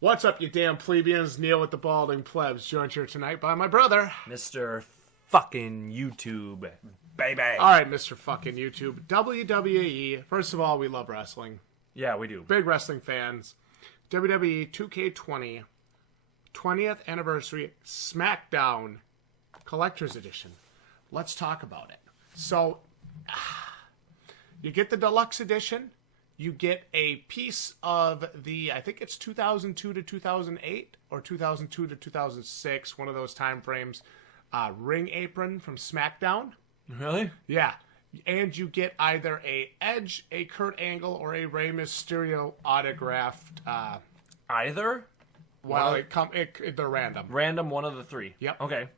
What's up, you damn plebeians? Neil with the Balding Plebs, joined here tonight by my brother, Mr. fucking YouTube, baby. All right, Mr. fucking YouTube. WWE. First of all, we love wrestling. Yeah, we do. Big wrestling fans. WWE 2K20 20th Anniversary Smackdown Collector's Edition. Let's talk about it. So, you get the Deluxe Edition. You get a piece of the, I think it's 2002 to 2008 or 2002 to 2006, one of those time frames, ring apron from SmackDown. Really? Yeah. And you get either a Edge, a Kurt Angle, or a Rey Mysterio autographed. Either? Well, they're random. Random, one of the three. Yep. Okay.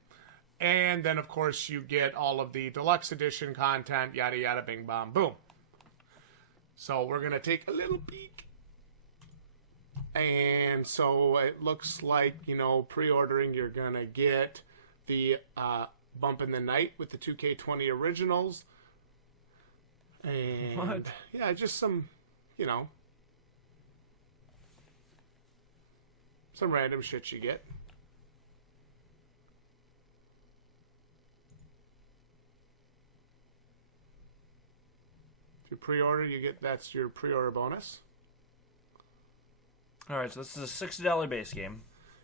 And then, of course, you get all of the Deluxe Edition content, yada, yada, bing, bong, boom. So we're going to take a little peek. And so it looks like, pre-ordering, you're going to get the Bump in the Night with the 2K20 originals. And what? Yeah, just some, some random shit you get. If you pre-order, that's your pre-order bonus. All right, so this is a $60 base game.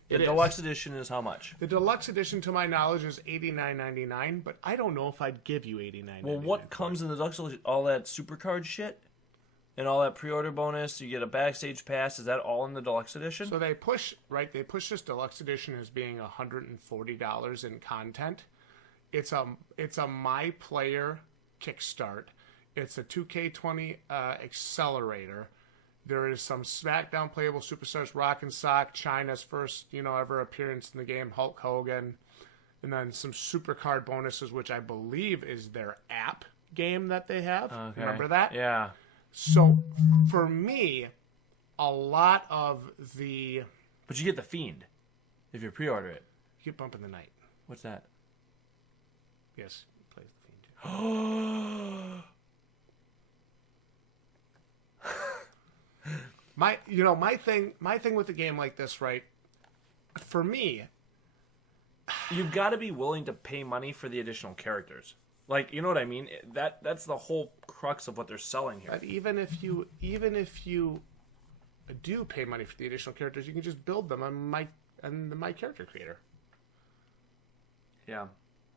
The It is. Deluxe Edition is how much? The Deluxe Edition, to my knowledge, is $89.99, but I don't know if I'd give you $89.99. Well, what comes in the Deluxe Edition? All that Supercard shit? And all that pre-order bonus? You get a backstage pass? Is that all in the Deluxe Edition? So they push this Deluxe Edition as being $140 in content. It's a My Player kickstart. It's a 2K20 accelerator. There is some SmackDown playable superstars, Rock and Sock, China's first, ever appearance in the game, Hulk Hogan, and then some Supercard bonuses, which I believe is their app game that they have. Okay. Remember that? Yeah. So, for me, a lot of the... But you get the Fiend if you pre-order it. You get Bump in the Night. What's that? Yes, he plays the Fiend too. My thing with a game like this, right? For me, you've got to be willing to pay money for the additional characters. Like, you know what I mean? That's the whole crux of what they're selling here. But even if you do pay money for the additional characters, you can just build them on the My Character Creator. Yeah.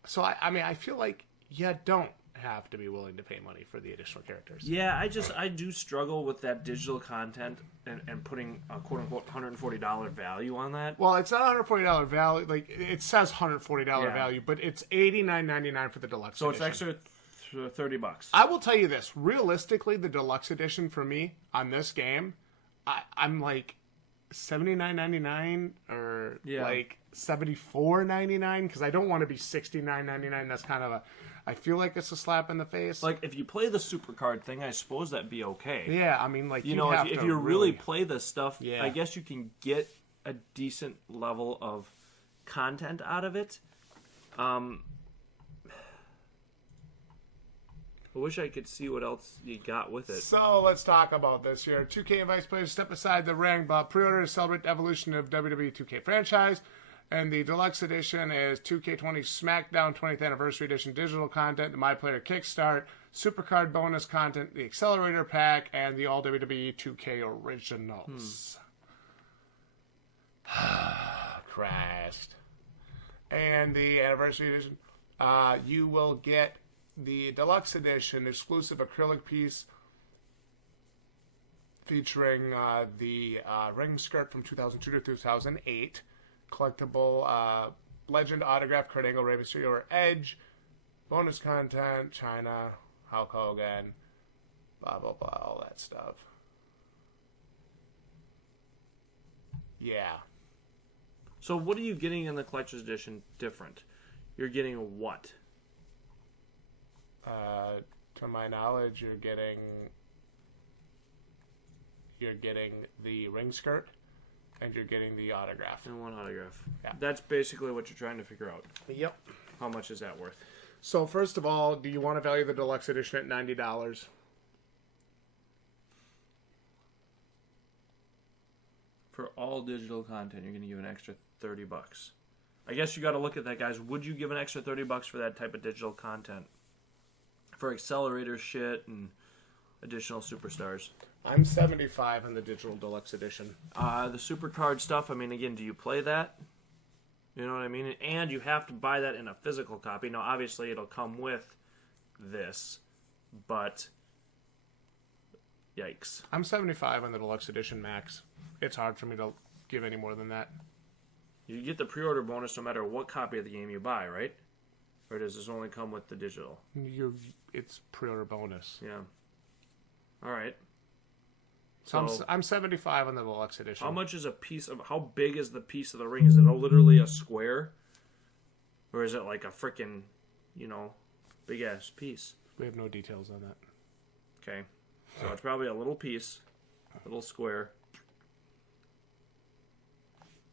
So I feel like you don't have to be willing to pay money for the additional characters. Yeah, I do struggle with that digital content and putting a quote-unquote $140 value on that. Well, it's not $140 value. Like, it says $140 value, but it's $89.99 for the Deluxe Edition. So it's extra $30. I will tell you this. Realistically, the Deluxe Edition for me on this game, I'm like $79.99 or like $74.99 because I don't want to be $69.99. That's kind of I feel like it's a slap in the face. Like, if you play the Supercard thing, I suppose that'd be okay. Yeah, I mean, like, if you really play this stuff, I guess you can get a decent level of content out of it. I wish I could see what else you got with it. So let's talk about this here. 2K invites players to step aside the ring, but pre-order to celebrate the evolution of WWE 2K franchise. And the Deluxe Edition is 2K20 Smackdown 20th Anniversary Edition digital content, the My Player Kickstart, Supercard bonus content, the Accelerator Pack, and the All WWE 2K Originals. Christ. And the Anniversary Edition, you will get the Deluxe Edition exclusive acrylic piece featuring the ring skirt from 2002 to 2008. Collectible legend autograph Kurt Angle, Rey Mysterio, or Edge. Bonus content, China, Hulk Hogan, blah, blah, blah, all that stuff. Yeah. So what are you getting in the Collector's Edition different? You're getting what? To my knowledge, you're getting the ring skirt. And you're getting the autograph. And one autograph. Yeah. That's basically what you're trying to figure out. Yep. How much is that worth? So, first of all, do you want to value the Deluxe Edition at $90? For all digital content, you're going to give an extra $30. I guess you got to look at that, guys. Would you give an extra $30 for that type of digital content? For accelerator shit and additional superstars. I'm 75 in the digital deluxe edition. The supercard stuff, I mean, again, do you play that? You know what I mean? And you have to buy that in a physical copy. Now, obviously, it'll come with this, but yikes. I'm 75 on the deluxe edition max. It's hard for me to give any more than that. You get the pre-order bonus no matter what copy of the game you buy, right? Or does this only come with the digital? It's pre-order bonus. Yeah. All right. So I'm 75 on the deluxe edition. How much is a piece of... How big is the piece of the ring? Is it literally a square? Or is it like a freaking, big-ass piece? We have no details on that. Okay. So it's probably a little piece. A little square.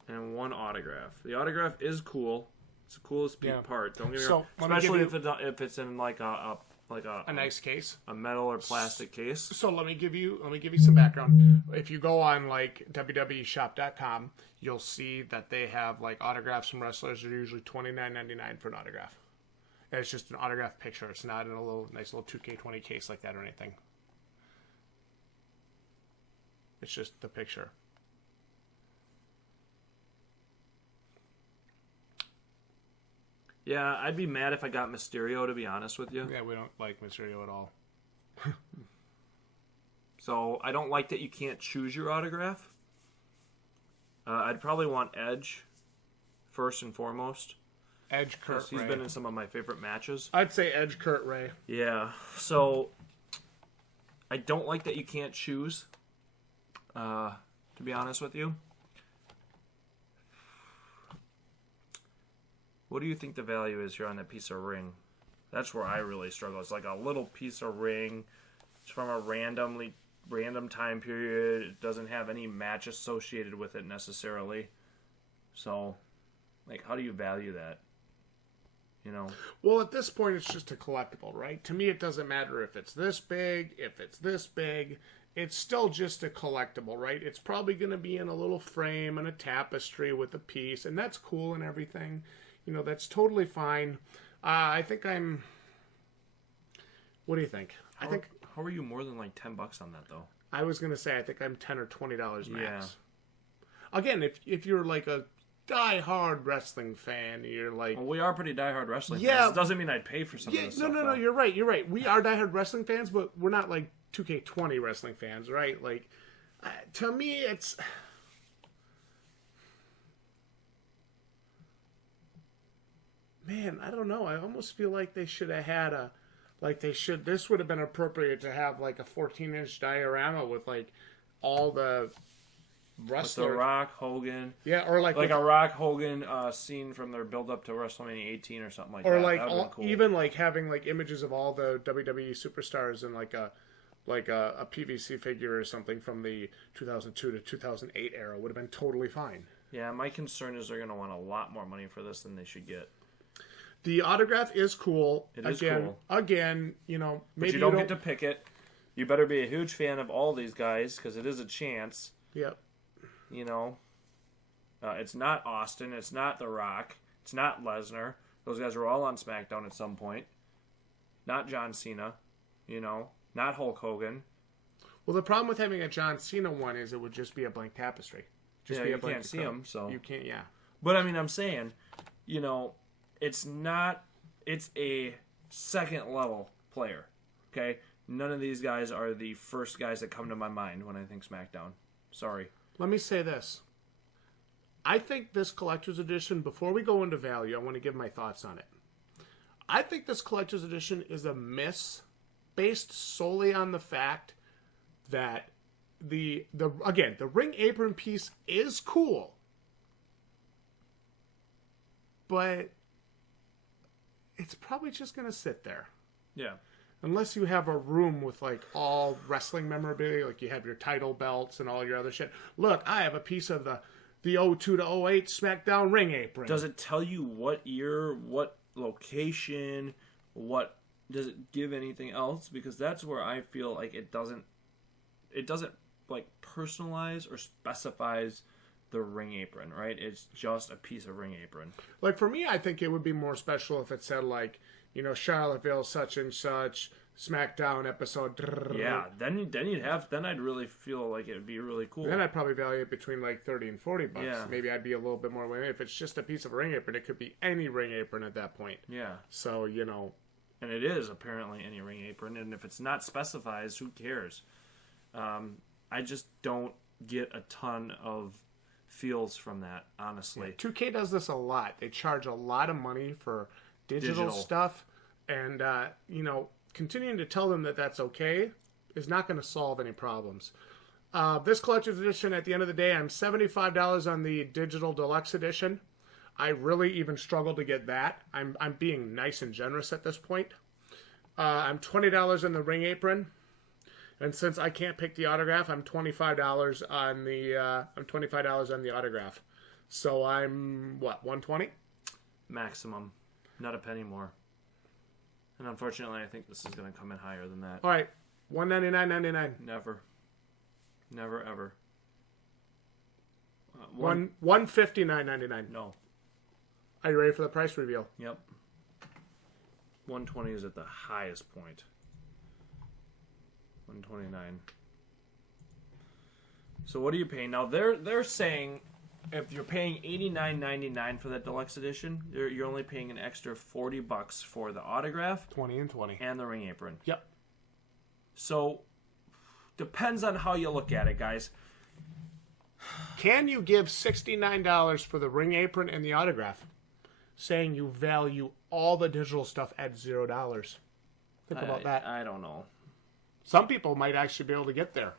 And one autograph. The autograph is cool. It's the coolest part. Don't get me wrong. Especially if it's in like a nice case, a metal or plastic case. So let me give you some background. If you go on like WWEshop.com, you'll see that they have like autographs from wrestlers. They're usually $29.99 for an autograph. And it's just an autograph picture. It's not in a nice little 2K20 case like that or anything. It's just the picture. Yeah, I'd be mad if I got Mysterio, to be honest with you. Yeah, we don't like Mysterio at all. So, I don't like that you can't choose your autograph. I'd probably want Edge, first and foremost. Edge, Kurt Ray. He's been in some of my favorite matches. I'd say Edge, Kurt Ray. Yeah, so I don't like that you can't choose, to be honest with you. What do you think the value is here on that piece of ring? That's where I really struggle. It's like a little piece of ring. It's from a random time period. It doesn't have any match associated with it necessarily. So, like, how do you value that? Well, at this point, it's just a collectible, right? To me, it doesn't matter if it's this big, if it's this big. It's still just a collectible, right? It's probably going to be in a little frame and a tapestry with a piece, and that's cool and everything. That's totally fine. I think I'm... What do you think? How are you more than like $10 on that, though? I was going to say I think I'm $10 or $20 max. Yeah. Again, if you're like a die-hard wrestling fan, you're like... Well, we are pretty die-hard wrestling fans. It doesn't mean I'd pay for some of this stuff. No, you're right. We are die-hard wrestling fans, but we're not like 2K20 wrestling fans, right? Like, to me, it's... Man, I don't know. I almost feel like they should have had this would have been appropriate to have like a 14-inch diorama with like all the wrestlers. With the Rock, Hogan. Yeah, or like a Rock, Hogan scene from their build-up to WrestleMania 18 or something like that. Or like cool. Even like having like images of all the WWE superstars and like a PVC figure or something from the 2002 to 2008 era would have been totally fine. Yeah, my concern is they're going to want a lot more money for this than they should get. The autograph is cool. It is cool. Again, maybe but you don't get to pick it. You better be a huge fan of all these guys because it is a chance. Yep. It's not Austin. It's not The Rock. It's not Lesnar. Those guys were all on SmackDown at some point. Not John Cena. Not Hulk Hogan. Well, the problem with having a John Cena one is it would just be a blank tapestry. You can't see him, so you can't. Yeah. But I mean, I'm saying, it's a second level player. Okay, none of these guys are the first guys that come to my mind when I think SmackDown. Sorry. Let me say this. I think this collector's edition, before we go into value, I want to give my thoughts on it. I think this collector's edition is a miss based solely on the fact that the ring apron piece is cool. But it's probably just going to sit there. Yeah. Unless you have a room with like all wrestling memorabilia, like you have your title belts and all your other shit. Look, I have a piece of the 02 to 08 SmackDown ring apron. Does it tell you what year, what location, what does it give anything else? Because that's where I feel like it doesn't like personalize or specifies the ring apron, right? It's just a piece of ring apron. Like, for me, I think it would be more special if it said, like, you know, Charlottesville such and such, Smackdown episode. Yeah, then I'd really feel like it would be really cool. Then I'd probably value it between like $30 and $40. Yeah. Maybe I'd be a little bit more willing. If it's just a piece of ring apron, it could be any ring apron at that point. Yeah. So, you know. And it is apparently any ring apron, and if it's not specified, who cares? I just don't get a ton of feels from that, honestly. Yeah, 2K does this a lot. They charge a lot of money for digital stuff, and, you know, continuing to tell them that that's okay is not going to solve any problems. This collector's edition, at the end of the day, I'm $75 on the digital deluxe edition. I really even struggle to get that. I'm being nice and generous at this point. I'm $20 on the ring apron, and since I can't pick the autograph, I'm $25 on the autograph. So I'm what, $120 maximum, not a penny more. And unfortunately, I think this is going to come in higher than that. All right, $199.99. Never ever. $159.99. No. Are you ready for the price reveal? Yep. 120 is at the highest point. 129. So what are you paying now? They're saying if you're paying $89.99 for that deluxe edition, you're only paying an extra $40 for the autograph, 20 and 20, and the ring apron. Yep. So depends on how you look at it, guys. Can you give $69 for the ring apron and the autograph, saying you value all the digital stuff at $0? Think about that. I don't know. Some people might actually be able to get there.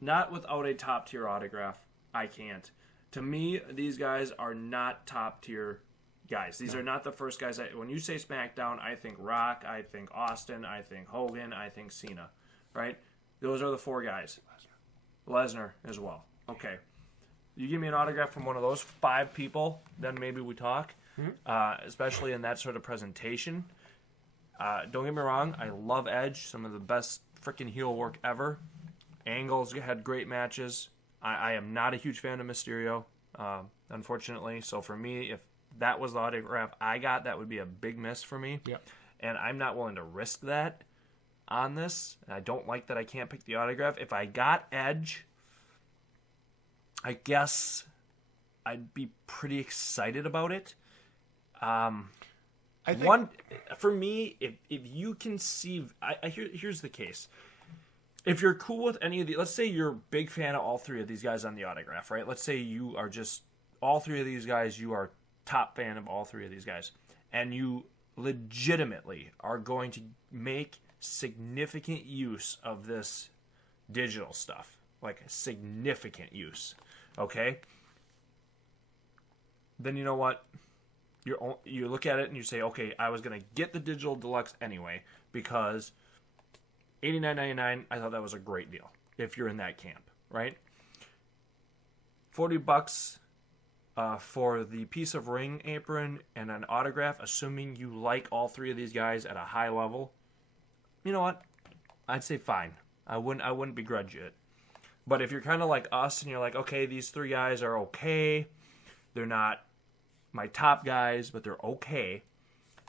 Not without a top tier autograph. I can't. To me, these guys are not top tier guys. These are not the first guys. When you say SmackDown, I think Rock, I think Austin, I think Hogan, I think Cena. Right? Those are the four guys. Lesnar as well. Okay. You give me an autograph from one of those 5 people, then maybe we talk. Especially in that sort of presentation. Don't get me wrong, I love Edge. Some of the best freaking heel work ever. Angle's had great matches. I am not a huge fan of Mysterio, unfortunately. So for me, if that was the autograph I got, that would be a big miss for me. Yep. And I'm not willing to risk that on this. And I don't like that I can't pick the autograph. If I got Edge, I guess I'd be pretty excited about it. I think for me, if you can see, here's the case. If you're cool with any of the, let's say you're a big fan of all 3 of these guys on the autograph, right? Let's say you are just all 3 of these guys. You are top fan of all 3 of these guys, and you legitimately are going to make significant use of this digital stuff, like significant use. Okay. Then you know what? You look at it and you say, okay, I was going to get the digital deluxe anyway because $89.99, I thought that was a great deal if you're in that camp, right? $40 for the piece of ring apron and an autograph, assuming you like all 3 of these guys at a high level. You know what? I'd say fine. I wouldn't begrudge it. But if you're kind of like us and you're like, okay, these 3 guys are okay. They're not my top guys, but they're okay.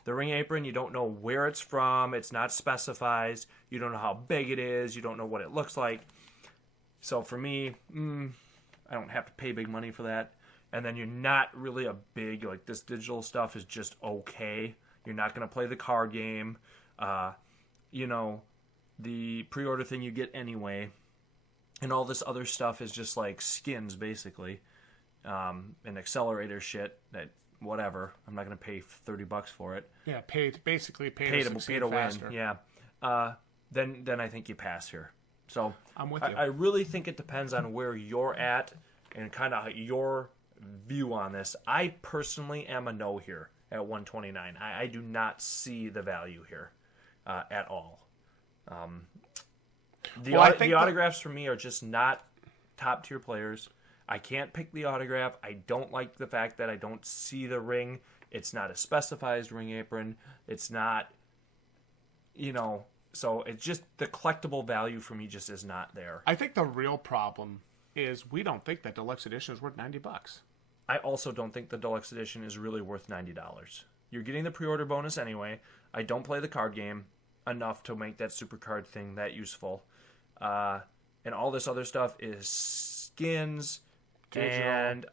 The ring apron, you don't know where it's from. It's not specified. You don't know how big it is. You don't know what it looks like. So for me, I don't have to pay big money for that. And then you're not really a big, like this digital stuff is just okay. You're not going to play the card game. You know, the pre-order thing you get anyway. And all this other stuff is just like skins, basically. And accelerator shit that whatever. I'm not going to pay $30 for it. Yeah, pay to win. Faster. Yeah. Then I think you pass here. So I'm with you. I really think it depends on where you're at and kind of your view on this. I personally am a no here at $129. I do not see the value here at all. The autographs for me are just not top tier players. I can't pick the autograph. I don't like the fact that I don't see the ring. It's not a specified ring apron. It's not, so it's just the collectible value for me just is not there. I think the real problem is we don't think that deluxe edition is worth $90. I also don't think the deluxe edition is really worth $90. You're getting the pre-order bonus anyway. I don't play the card game enough to make that super card thing that useful. And all this other stuff is skins Digital. and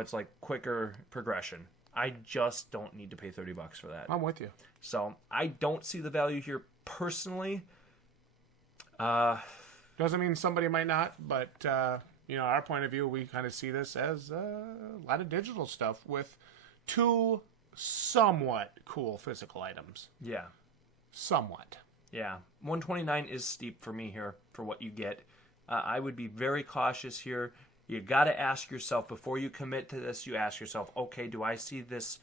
it's like quicker progression. I just don't need to pay $30 for that. I'm with you. So I don't see the value here personally. Doesn't mean somebody might not, but our point of view, we kind of see this as a lot of digital stuff with 2 somewhat cool physical items. Yeah. Somewhat. Yeah. $129 is steep for me here for what you get. I would be very cautious here. You got to ask yourself, before you commit to this, you ask yourself, okay, do I see this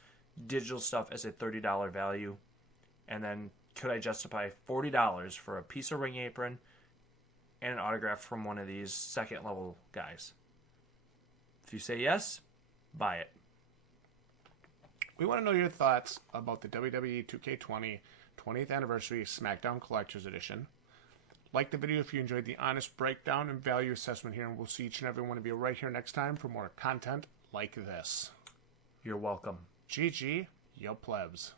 digital stuff as a $30 value? And then could I justify $40 for a piece of ring apron and an autograph from one of these second-level guys? If you say yes, buy it. We want to know your thoughts about the WWE 2K20 20th Anniversary Smackdown Collector's Edition. Like the video if you enjoyed the honest breakdown and value assessment here, and we'll see each and every one of you right here next time for more content like this. You're welcome. GG, yo plebs.